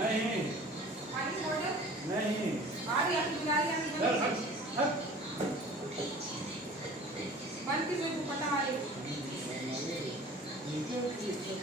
नहीं आगे बॉर्डर नहीं आ रही है बुला रही चल है हट हट बंद की जो दुपट्टा वाले नीचे भी इसको